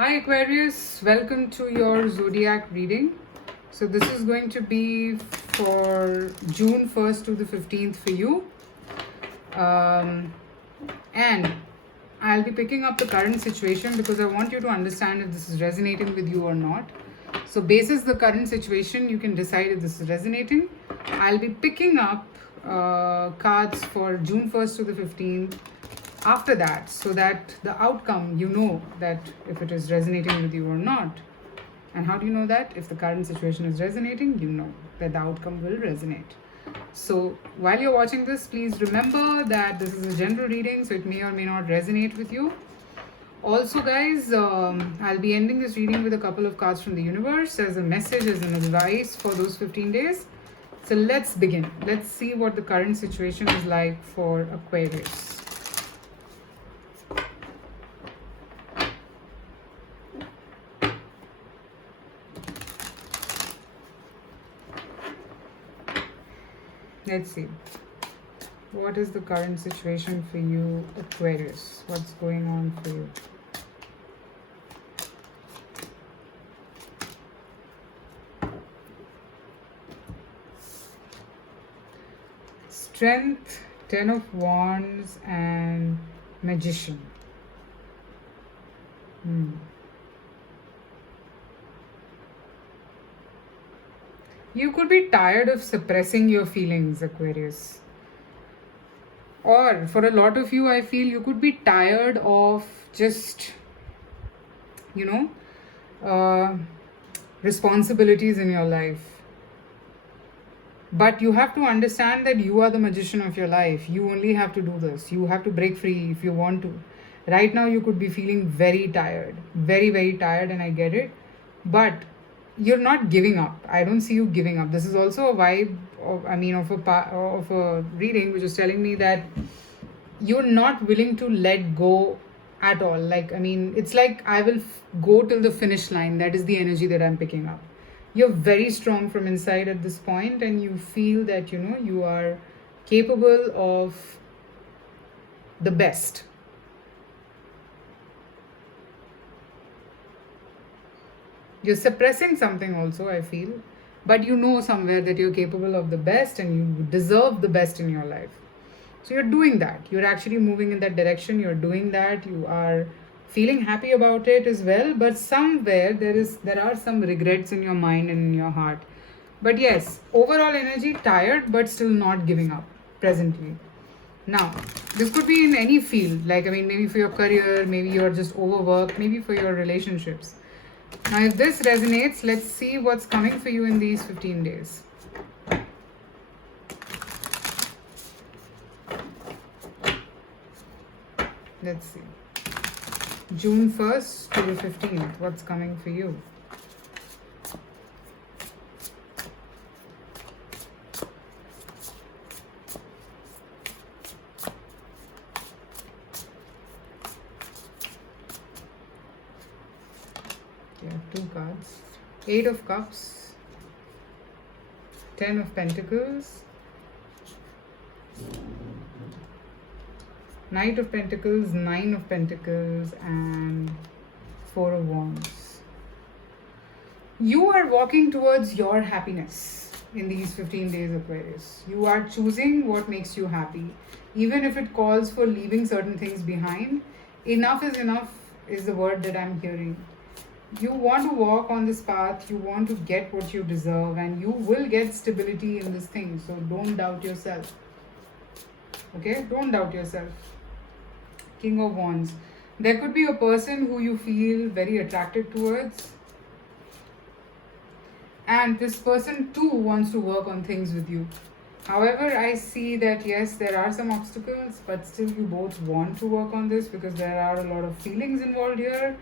Hi Aquarius, welcome to your zodiac reading. So this is going to be for June 1st to the 15th for you. And I'll be picking up the current situation because I want you to understand if this is resonating with you or not. So basis the current situation, you can decide if this is resonating. I'll be picking up cards for June 1st to the 15th after that, so that the outcome, you know that if it is resonating with you or not. And how do you know that? If the current situation is resonating, you know that the outcome will resonate. So while you're watching this, please remember that this is a general reading, so it may or may not resonate with you. Also guys, I'll be ending this reading with a couple of cards from the universe as a message, as an advice for those 15 days. So let's begin. Let's see what the current situation is like for Aquarius. Let's see. What is the current situation for you, Aquarius? What's going on for you? Strength, Ten of Wands, and Magician. You could be tired of suppressing your feelings, Aquarius. Or for a lot of you, I feel you could be tired of just, you know, responsibilities in your life. But you have to understand that you are the magician of your life. You only have to do this. You have to break free if you want to. Right now, you could be feeling very tired, very, very tired, and I get it. But you're not giving up. I don't see you giving up. This is also a vibe of a reading which is telling me that you're not willing to let go at all. It's like I will go till the finish line. That is the energy that I'm picking up. You're very strong from inside at this point, and you feel that you are capable of the best. You're suppressing something also, I feel, but you know somewhere that you're capable of the best and you deserve the best in your life. So you're doing that. You're actually moving in that direction. You're doing that. You are feeling happy about it as well, but somewhere there are some regrets in your mind and in your heart. But yes, overall energy tired but still not giving up presently. Now, this could be in any field, maybe for your career, maybe you're just overworked, maybe for your relationships. Now, if this resonates, let's see what's coming for you in these 15 days. Let's see. June 1st to the 15th, what's coming for you? Yeah, two cards. Eight of Cups, 10 of Pentacles, Knight of Pentacles, 9 of Pentacles, and 4 of Wands. You are walking towards your happiness in these 15 days, Aquarius. You are choosing what makes you happy. Even if it calls for leaving certain things behind, enough is the word that I'm hearing. You want to walk on this path, you want to get what you deserve, and you will get stability in this thing. So don't doubt yourself. Okay? Don't doubt yourself. King of Wands. There could be a person who you feel very attracted towards, and this person too wants to work on things with you. However, I see that yes, there are some obstacles, but still you both want to work on this because there are a lot of feelings involved here.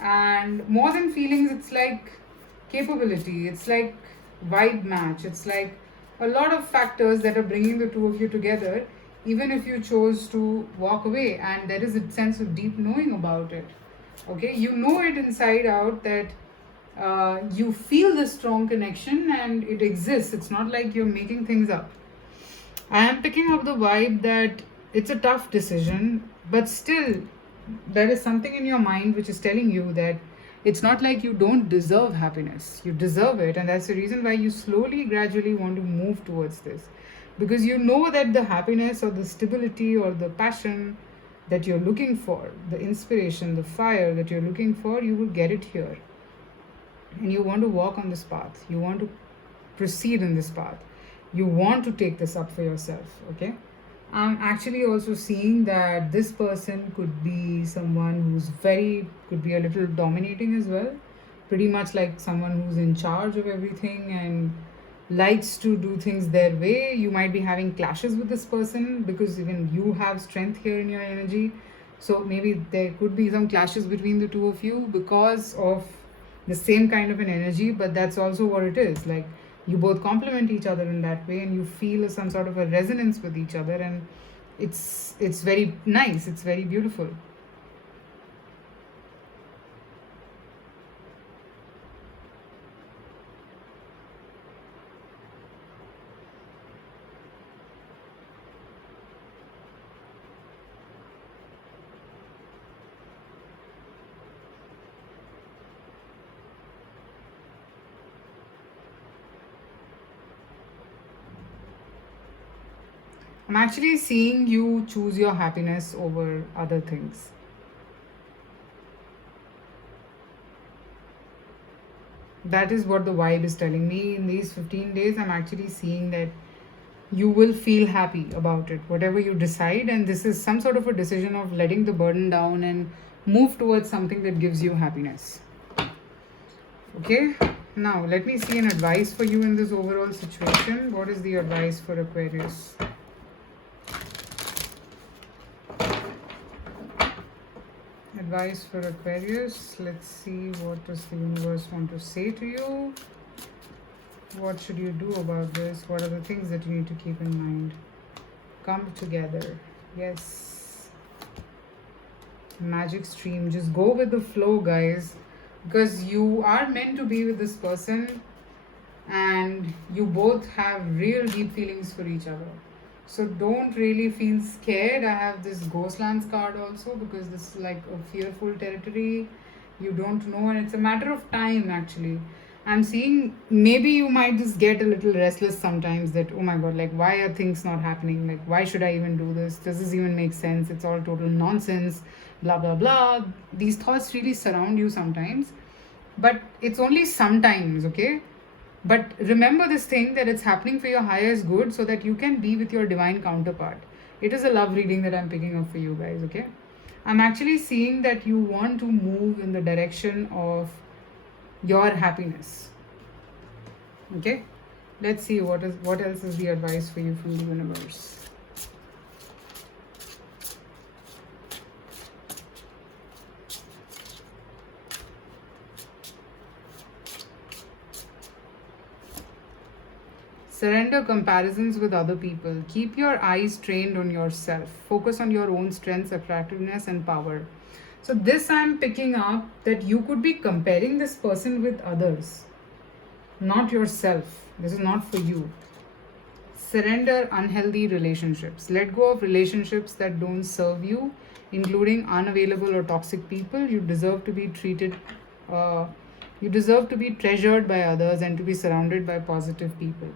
And more than feelings, it's like capability, it's like vibe match, it's like a lot of factors that are bringing the two of you together, even if you chose to walk away. And there is a sense of deep knowing about it. Okay, you know it inside out that you feel the strong connection and it exists. It's not like you're making things up. I am picking up the vibe that it's a tough decision, but still there is something in your mind which is telling you that It's not like you don't deserve happiness. You deserve it, and that's the reason why you slowly, gradually want to move towards this. Because you know that the happiness or the stability or the passion that you're looking for, the inspiration, the fire that you're looking for, you will get it here. And you want to walk on this path. You want to proceed in this path. You want to take this up for yourself, okay? I'm actually also seeing that this person could be someone who's could be a little dominating as well. Pretty much like someone who's in charge of everything and likes to do things their way. You might be having clashes with this person because even you have strength here in your energy. So maybe there could be some clashes between the two of you because of the same kind of an energy, but that's also what it is. Like, you both complement each other in that way and you feel some sort of a resonance with each other, and it's very nice, it's very beautiful. I'm actually seeing you choose your happiness over other things. That is what the vibe is telling me. In these 15 days, I'm actually seeing that you will feel happy about it, whatever you decide. And this is some sort of a decision of letting the burden down and move towards something that gives you happiness. Okay, now let me see an advice for you in this overall situation. What is the advice for Aquarius? Advice for Aquarius. Let's see, what does the universe want to say to you? What should you do about this? What are the things that you need to keep in mind? Come together. Yes. Magic stream. Just go with the flow, guys. Because you are meant to be with this person and you both have real deep feelings for each other. So don't really feel scared. I have this Ghostlands card also because this is like a fearful territory. You don't know, and it's a matter of time actually. I'm seeing maybe you might just get a little restless sometimes that, oh my god, like, why are things not happening? Like, why should I even do this? Does this even make sense? It's all total nonsense, blah blah blah. These thoughts really surround you sometimes, but it's only sometimes, okay? But remember this thing, that it's happening for your highest good so that you can be with your divine counterpart. It is a love reading that I'm picking up for you guys, okay? I'm actually seeing that you want to move in the direction of your happiness. Okay? Let's see what else is the advice for you from the universe. Surrender comparisons with other people. Keep your eyes trained on yourself. Focus on your own strengths, attractiveness, and power. So, this I'm picking up that you could be comparing this person with others, not yourself. This is not for you. Surrender unhealthy relationships. Let go of relationships that don't serve you, including unavailable or toxic people. You deserve to be treated, you deserve to be treasured by others and to be surrounded by positive people.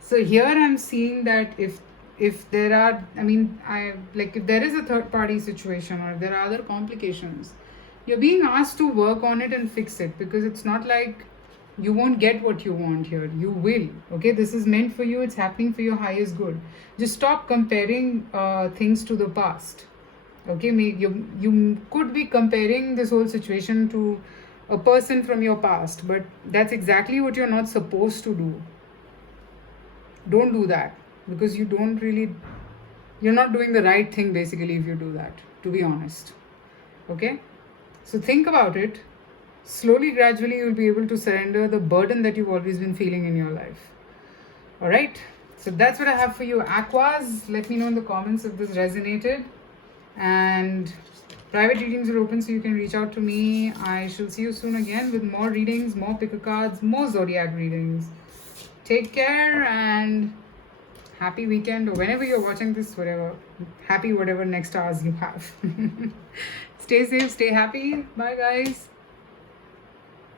So here I'm seeing that if there are, I mean, I like, if there is a third party situation or if there are other complications, you're being asked to work on it and fix it, because it's not like you won't get what you want here. You will. Okay, this is meant for you. It's happening for your highest good. Just stop comparing things to the past. Okay, you could be comparing this whole situation to a person from your past, but that's exactly what you're not supposed to do. Don't do that, because you're not doing the right thing basically if you do that, to be honest. Okay, so think about it. Slowly, gradually, you'll be able to surrender the burden that you've always been feeling in your life. All right, so that's what I have for you, Aquas. Let me know in the comments if this resonated. And private readings are open, so you can reach out to me. I shall see you soon again with more readings, more picker cards, more zodiac readings. Take care and happy weekend, or whenever you're watching this, whatever, happy whatever next hours you have. Stay safe, stay happy. Bye, guys.